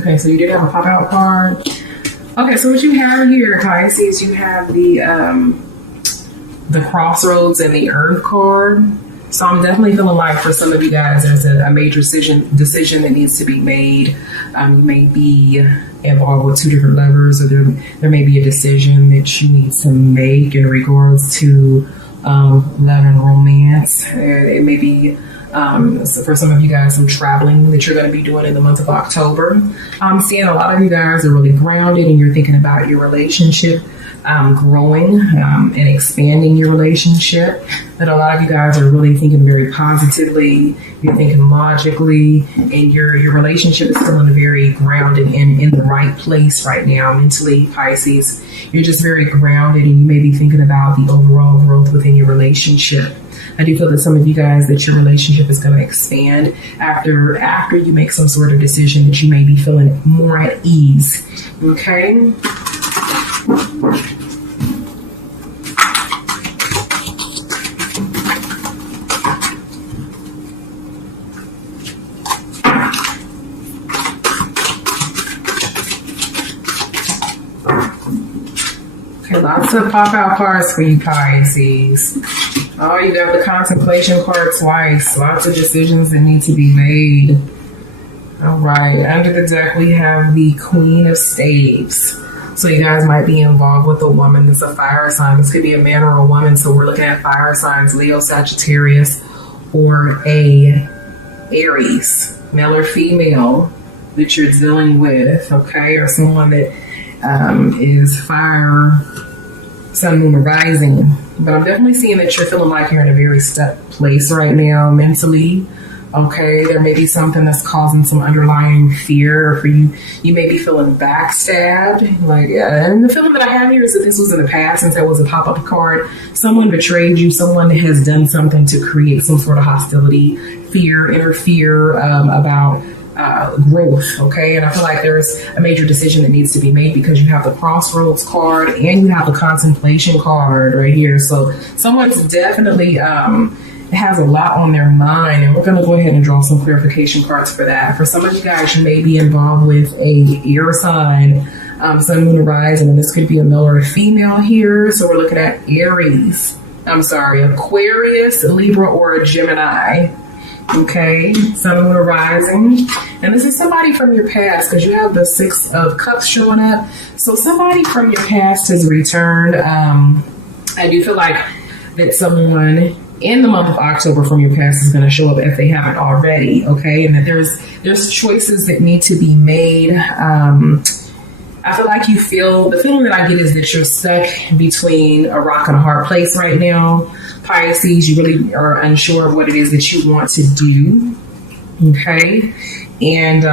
Okay, so you did have a pop out card. Okay, so what you have here, Pisces, you have the crossroads and the earth card. So I'm definitely feeling like for some of you guys, there's a major decision that needs to be made. You may be involved with two different lovers, or there may be a decision that you need to make in regards to love and romance. It may be, so for some of you guys, some traveling that you're going to be doing in the month of October. I'm seeing a lot of you guys are really grounded and you're thinking about your relationship growing and expanding your relationship. That a lot of you guys are really thinking very positively, you're thinking logically, and your relationship is feeling very grounded and in the right place right now mentally, Pisces. You're just very grounded and you may be thinking about the overall growth within your relationship. I do feel that some of you guys, that your relationship is going to expand after you make some sort of decision, that you may be feeling more at ease. Okay. Lots of pop-out cards for you, Pisces. Oh, you got the contemplation card twice. Lots of decisions that need to be made. All right. Under the deck, we have the Queen of Staves. So you guys might be involved with a woman that's a fire sign. This could be a man or a woman. So we're looking at fire signs, Leo, Sagittarius, or a Aries, male or female, that you're dealing with, okay? Or someone that is fire, sun, moon, or rising. But I'm definitely seeing that you're feeling like you're in a very stuck place right now mentally. Okay, there may be something that's causing some underlying fear, or for you, you may be feeling backstabbed. Like, yeah, and the feeling that I have here is that this was in the past, since that was a pop-up card. Someone betrayed you. Someone has done something to create some sort of hostility, fear, inner fear about growth. Okay, and I feel like there's a major decision that needs to be made, because you have the Crossroads card and you have the Contemplation card right here. So someone's definitely has a lot on their mind, and we're going to go ahead and draw some clarification cards for that. For some of you guys, you may be involved with a air sign, sun, moon, rising, and this could be a male or a female here. So we're looking at Aquarius, Libra, or a Gemini. Okay, sun, moon, rising. And this is somebody from your past, because you have the Six of Cups showing up. So somebody from your past has returned. I do feel like that someone in the month of October from your past is going to show up if they haven't already. Okay, and that there's choices that need to be made. I feel like the feeling that I get is that you're stuck between a rock and a hard place right now, Pisces. You really are unsure of what it is that you want to do. Okay, and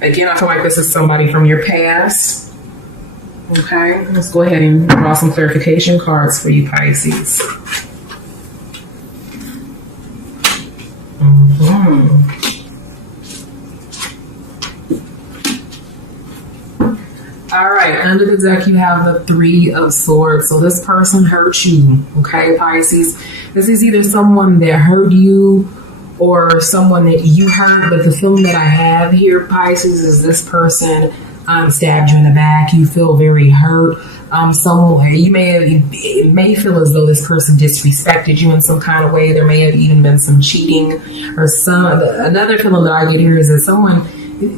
again, I feel like this is somebody from your past. Okay, let's go ahead and draw some clarification cards for you, Pisces. All right, under the deck, you have the Three of Swords. So this person hurt you, okay, Pisces? This is either someone that hurt you or someone that you hurt, but the feeling that I have here, Pisces, is this person stabbed you in the back. You feel very hurt. Somewhere it may feel as though this person disrespected you in some kind of way. There may have even been some cheating, or another feeling that I get here is that someone,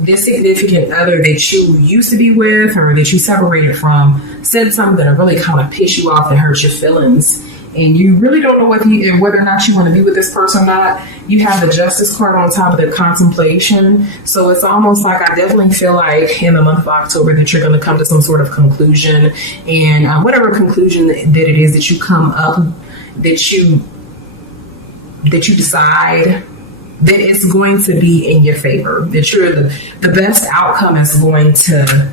this significant other that you used to be with or that you separated from, said something that really kind of pissed you off, that hurt your feelings, and you really don't know whether or not you want to be with this person or not. You have the Justice card on top of the Contemplation. So it's almost like, I definitely feel like in the month of October that you're going to come to some sort of conclusion, and whatever conclusion that it is that you come up, that you decide that it's going to be in your favor, that you're the best outcome is going to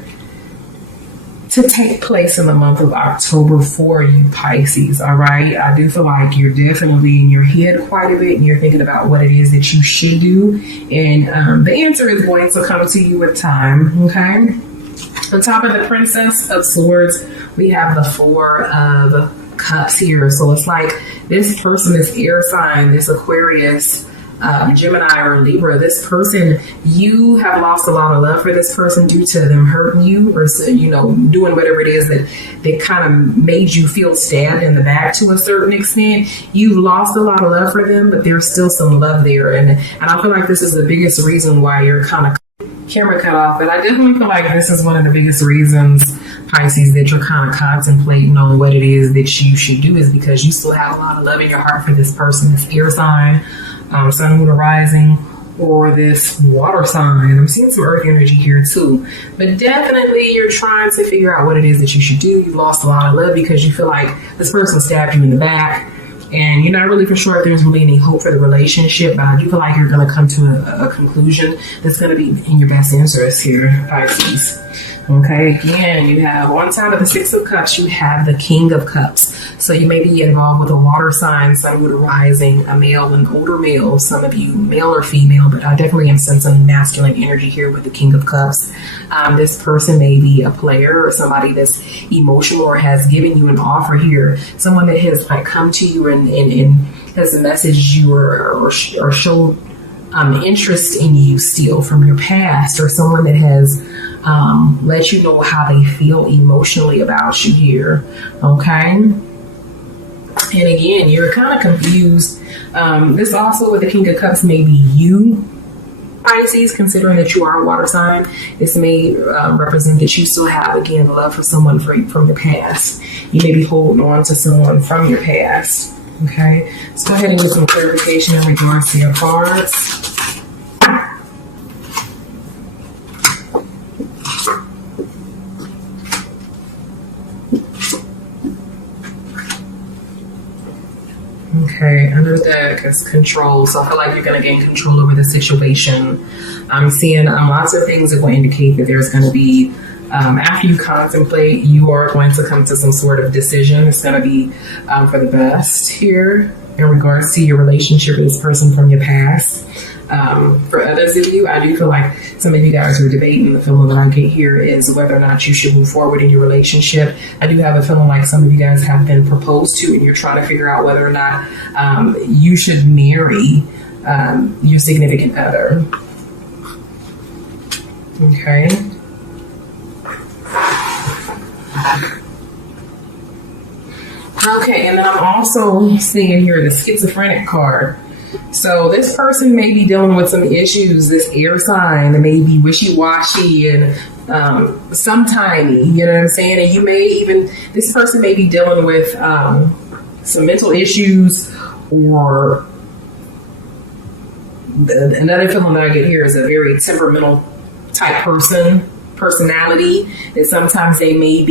take place in the month of October for you, Pisces. All right, I do feel like you're definitely in your head quite a bit, and you're thinking about what it is that you should do, and the answer is going to come to you with time. Okay, on top of the Princess of Swords, we have the Four of Cups here. So it's like this person, this air sign, this Aquarius, Gemini or Libra, this person, you have lost a lot of love for this person due to them hurting you, or doing whatever it is that kind of made you feel stabbed in the back to a certain extent. You've lost a lot of love for them, but there's still some love there, and I feel like this is the biggest reason why you're kind of camera cut off. But I definitely feel like this is one of the biggest reasons, Pisces, that you're kind of contemplating on what it is that you should do, is because you still have a lot of love in your heart for this person, this air sign, sun, moon, or rising, or this water sign. I'm seeing some earth energy here too, but definitely you're trying to figure out what it is that you should do. You've lost a lot of love because you feel like this person stabbed you in the back, and you're not really for sure if there's really any hope for the relationship, but I do feel like you're going to come to a conclusion that's going to be in your best interest here, Pisces. Okay, again, you have on side of the Six of Cups, you have the King of Cups. So you may be involved with a water sign, sun, moon, rising, a male, an older male, some of you, male or female, but I definitely am sensing masculine energy here with the King of Cups. This person may be a player or somebody that's emotional or has given you an offer here. Someone that has come to you and has messaged you or showed interest in you still from your past, or someone that has let you know how they feel emotionally about you here. Okay, and again, you're kind of confused. This also with the King of Cups may be you, Pisces, considering that you are a water sign. This may represent that you still have, again, love for someone from your past. You may be holding on to someone from your past. Okay, let's go ahead and get some clarification in regards to your cards. Okay, under the deck is control. So I feel like you're going to gain control over the situation. I'm seeing lots of things that will indicate that there's going to be, after you contemplate, you are going to come to some sort of decision. It's going to be for the best here in regards to your relationship with this person from your past. For others of you, I do feel like some of you guys are debating. The feeling that I get here is whether or not you should move forward in your relationship. I do have a feeling like some of you guys have been proposed to, and you're trying to figure out whether or not you should marry your significant other. Okay. Okay, and then I'm also seeing here the schizophrenic card. So this person may be dealing with some issues, this air sign, that may be wishy-washy and sometimey, you know what I'm saying? And you may even, this person may be dealing with some mental issues, or another feeling that I get here is a very temperamental type personality, that sometimes they may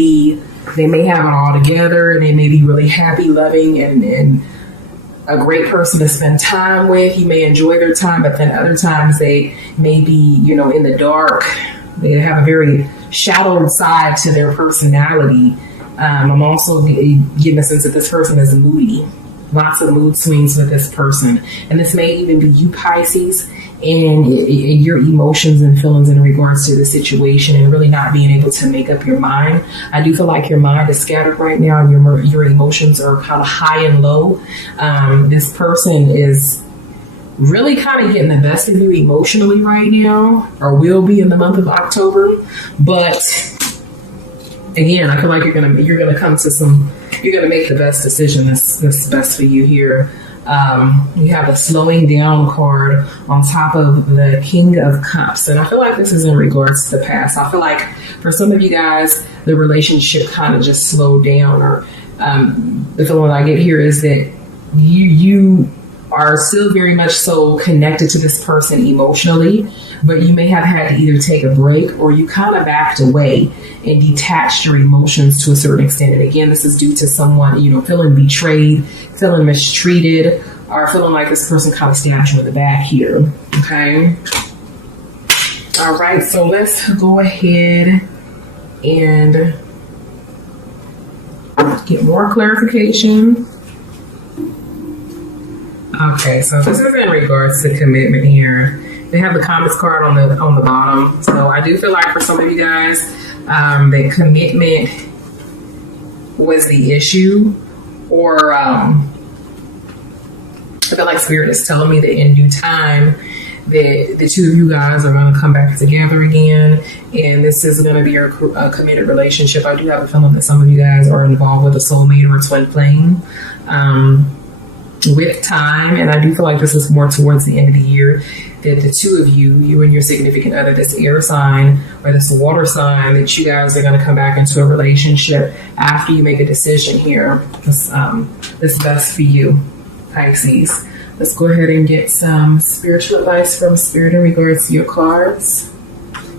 have it all together, and they may be really happy, loving, and a great person to spend time with. You may enjoy their time, but then other times they may be, in the dark. They have a very shadowed side to their personality. I'm also getting a sense that this person is moody. Lots of mood swings with this person. And this may even be you, Pisces, and your emotions and feelings in regards to the situation, and really not being able to make up your mind. I do feel like your mind is scattered right now, and your emotions are kind of high and low. This person is really kind of getting the best of you emotionally right now, or will be in the month of October. But again, I feel like you're gonna come to you're gonna make the best decision that's best for you here. You have a slowing down card on top of the King of Cups. And I feel like this is in regards to the past. I feel like for some of you guys, the relationship kind of just slowed down, or the feeling I get here is that you are still very much so connected to this person emotionally, but you may have had to either take a break, or you kind of backed away and detached your emotions to a certain extent. And again, this is due to someone, feeling betrayed, feeling mistreated, or feeling like this person kind of stabbed you in the back here. Okay. All right. So let's go ahead and get more clarification. Okay, so this is in regards to commitment here. They have the comments card on the bottom. So I do feel like for some of you guys, that commitment was the issue, or feel like Spirit is telling me that in due time, that the two of you guys are going to come back together again, and this is going to be a committed relationship. I do have a feeling that some of you guys are involved with a soulmate or a twin flame with time, and I do feel like this is more towards the end of the year, that the two of you, you and your significant other, this air sign or this water sign, that you guys are going to come back into a relationship after you make a decision here. This best for you, Pisces. Let's go ahead and get some spiritual advice from Spirit in regards to your cards.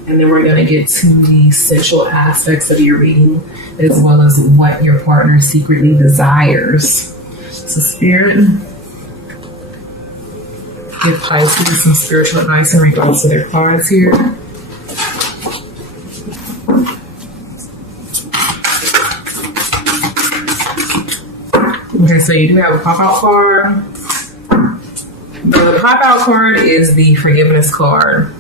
And then we're going to get to the essential aspects of your reading, as well as what your partner secretly desires. So Spirit, give Pisces some spiritual advice in regards to their cards here. Okay, so you do have a pop-out card. The pop-out card is the forgiveness card.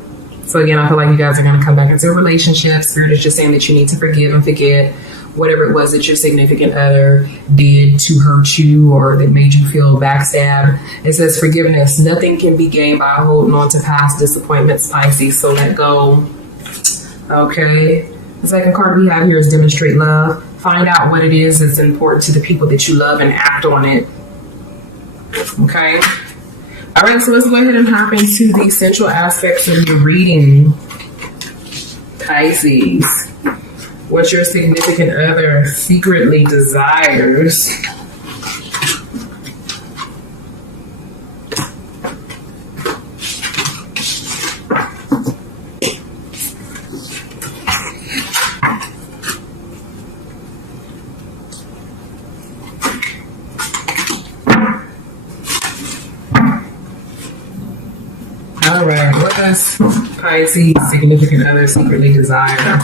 So again, I feel like you guys are going to come back into a relationship. Spirit is just saying that you need to forgive and forget whatever it was that your significant other did to hurt you or that made you feel backstabbed. It says forgiveness. Nothing can be gained by holding on to past disappointments, Pisces. So let go. Okay. The second card we have here is demonstrate love. Find out what it is that's important to the people that you love and act on it. Okay. All right, so let's go ahead and hop into the essential aspects of your reading, Pisces. What your significant other secretly desires. All right, what does Pisces significant other secretly desire?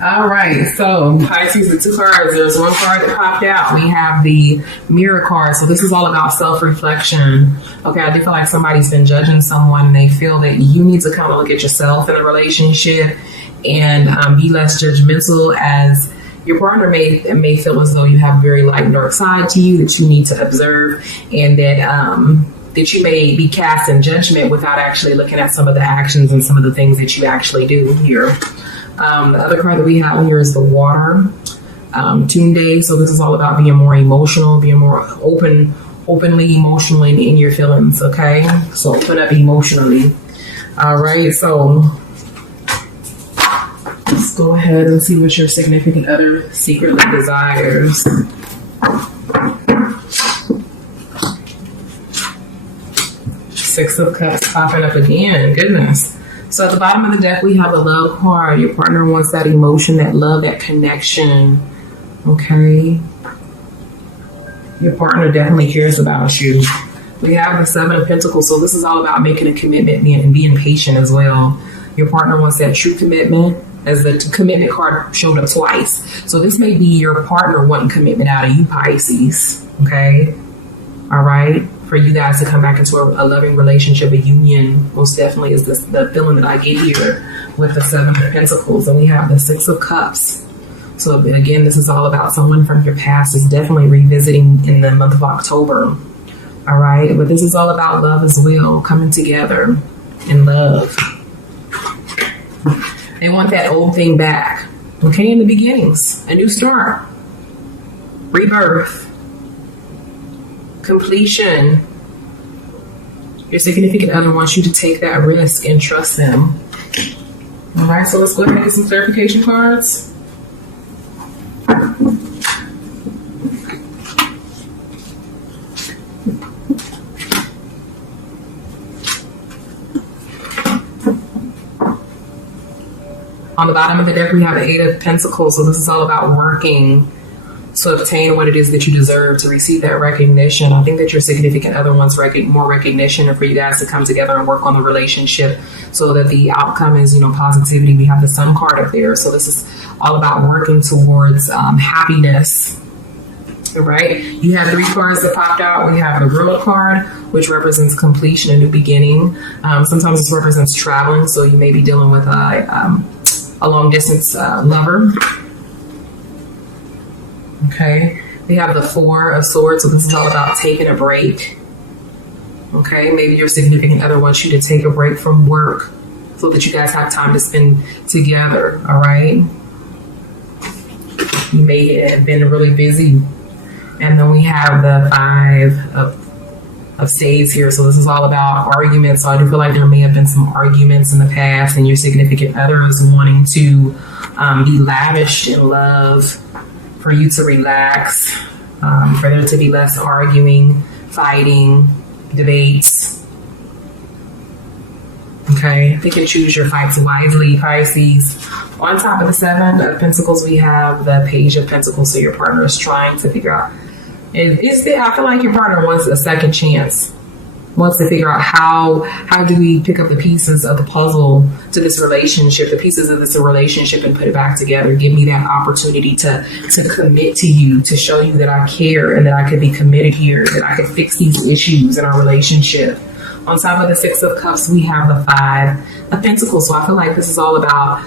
All right, so Pisces, the two cards, there's one card that popped out. We have the mirror card. So this is all about self-reflection. Okay, I do feel like somebody's been judging someone and they feel that you need to kind of look at yourself in a relationship and be less judgmental, as your partner may feel as though you have a very light dark side to you that you need to observe, and that you may be cast in judgment without actually looking at some of the actions and some of the things that you actually do here. The other card that we have here is the water, Tunde. So this is all about being more emotional, being more openly emotional in your feelings. Okay, so open up emotionally. All right, so let's go ahead and see what your significant other secretly desires. Six of Cups popping up again. Goodness. So at the bottom of the deck, we have the love card. Your partner wants that emotion, that love, that connection. Okay. Your partner definitely cares about you. We have the Seven of Pentacles. So this is all about making a commitment and being patient as well. Your partner wants that true commitment, as the commitment card showed up twice. So this may be your partner wanting commitment out of you, Pisces. Okay. All right. For you guys to come back into a loving relationship, a union, most definitely is the feeling that I get here with the Seven of Pentacles. And we have the Six of Cups. So again, this is all about someone from your past is definitely revisiting in the month of October. All right. But this is all about love as well, coming together in love. They want that old thing back. Okay. In the beginnings, a new start, rebirth, completion. Your significant other wants you to take that risk and trust them. All right, so let's go ahead and get some clarification cards. On the bottom of the deck, we have the Eight of Pentacles. So this is all about working to obtain what it is that you deserve, to receive that recognition. I think that your significant other wants more recognition, and for you guys to come together and work on the relationship so that the outcome is, positivity. We have the Sun card up there. So this is all about working towards happiness. All right. You have 3 cards that popped out. We have the World card, which represents completion, a new beginning. Sometimes this represents traveling. So you may be dealing with a long distance lover. Okay, we have the 4 of Swords, so this is all about taking a break. Okay, maybe your significant other wants you to take a break from work so that you guys have time to spend together, all right? You may have been really busy. And then we have the 5 of Spades here, so this is all about arguments. So I do feel like there may have been some arguments in the past, and your significant other is wanting to be lavished in love, for you to relax, for there to be less arguing, fighting, debates. Okay, pick and choose your fights wisely, Pisces. On top of the 7 of Pentacles, we have the Page of Pentacles. So your partner is trying to figure out, I feel like your partner wants a second chance, wants to figure out how do we pick up the pieces of the puzzle to this relationship, the pieces of this relationship, and put it back together. Give me that opportunity to commit to you, to show you that I care and that I could be committed here, that I could fix these issues in our relationship. On top of the 6 of Cups, we have the 5 of Pentacles. So I feel like this is all about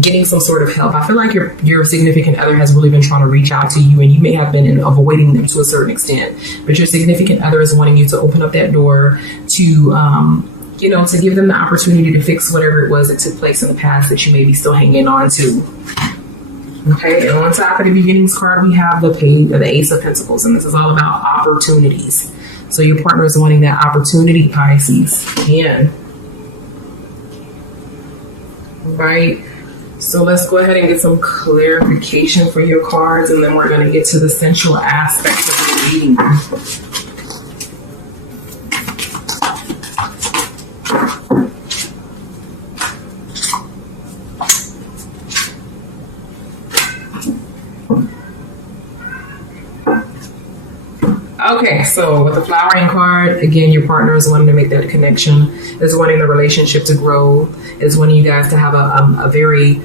getting some sort of help. I feel like your significant other has really been trying to reach out to you, and you may have been avoiding them to a certain extent, but your significant other is wanting you to open up that door to to give them the opportunity to fix whatever it was that took place in the past that you may be still hanging on to. Okay, and on top of the Beginnings card, we have the Ace of Pentacles, and this is all about opportunities. So your partner is wanting that opportunity, Pisces. Again. Right. So let's go ahead and get some clarification for your cards, and then we're going to get to the sensual aspects of the reading. Okay, so with the Flowering card, again, your partner is wanting to make that connection, is wanting the relationship to grow, is wanting you guys to have a very,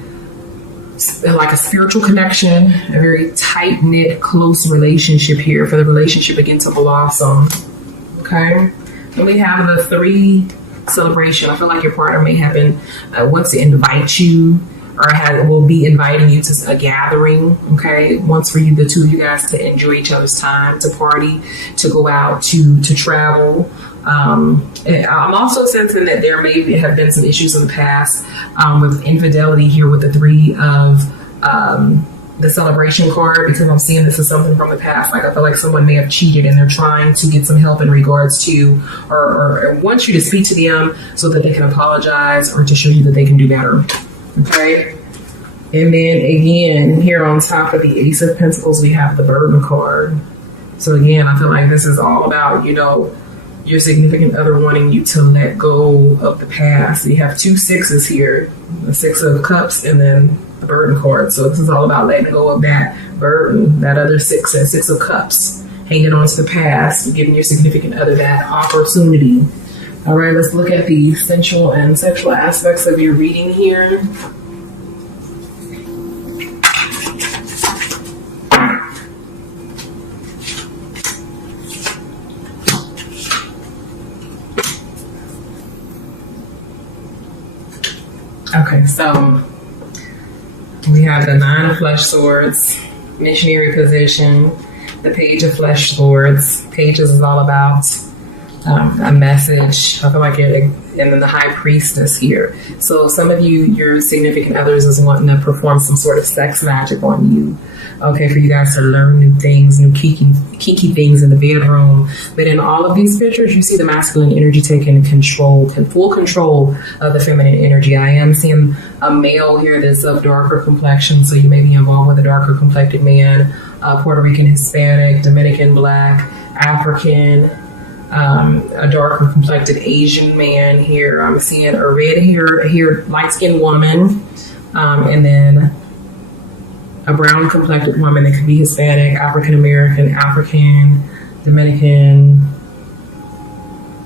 like a spiritual connection, a very tight-knit, close relationship here for the relationship again to blossom. Okay, and we have the 3 celebration. I feel like your partner may have been wants to invite you, or will be inviting you to a gathering, okay? Wants for you, the 2 of you guys, to enjoy each other's time, to party, to go out, to travel. I'm also sensing that there may have been some issues in the past with infidelity here with the 3 of the celebration card, because I'm seeing this as something from the past. Like I feel like someone may have cheated and they're trying to get some help in regards to, or want you to speak to them so that they can apologize or to show you that they can do better. Okay, and then again, here on top of the Ace of Pentacles, we have the Burden card. So again, I feel like this is all about, your significant other wanting you to let go of the past. You have 2 6s here, the 6 of Cups and then the Burden card. So this is all about letting go of that burden, that other 6, that 6 of Cups, hanging on to the past, giving your significant other that opportunity. All right, let's look at the sensual and sexual aspects of your reading here. Okay, so we have the 9 of Flesh Swords, missionary position, the Page of Flesh Swords. Pages is all about a message. I feel like and then the High Priestess here. So some of you, your significant others is wanting to perform some sort of sex magic on you. Okay, for you guys to learn new things, new kinky things in the bedroom. But in all of these pictures, you see the masculine energy taking full control of the feminine energy. I am seeing a male here that's of darker complexion, so you may be involved with a darker complected man, Puerto Rican, Hispanic, Dominican, Black, African, a darker complected Asian man here. I'm seeing a red-haired, light-skinned woman, and then a brown complected woman. That could be Hispanic, African American, African, Dominican,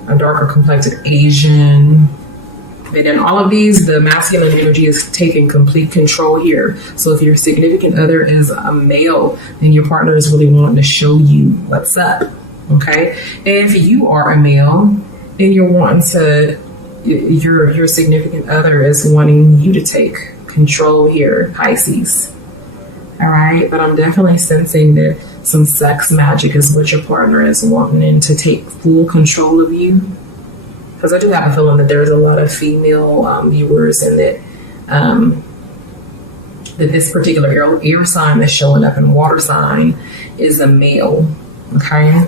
a darker complected Asian. And in all of these, the masculine energy is taking complete control here. So if your significant other is a male, then your partner is really wanting to show you what's up. Okay. If you are a male and you're wanting to, your significant other is wanting you to take control here, Pisces. All right. But I'm definitely sensing that some sex magic is what your partner is wanting to take full control of you. Because I do have a feeling that there's a lot of female viewers, and that that this particular air sign that's showing up in water sign is a male. Okay.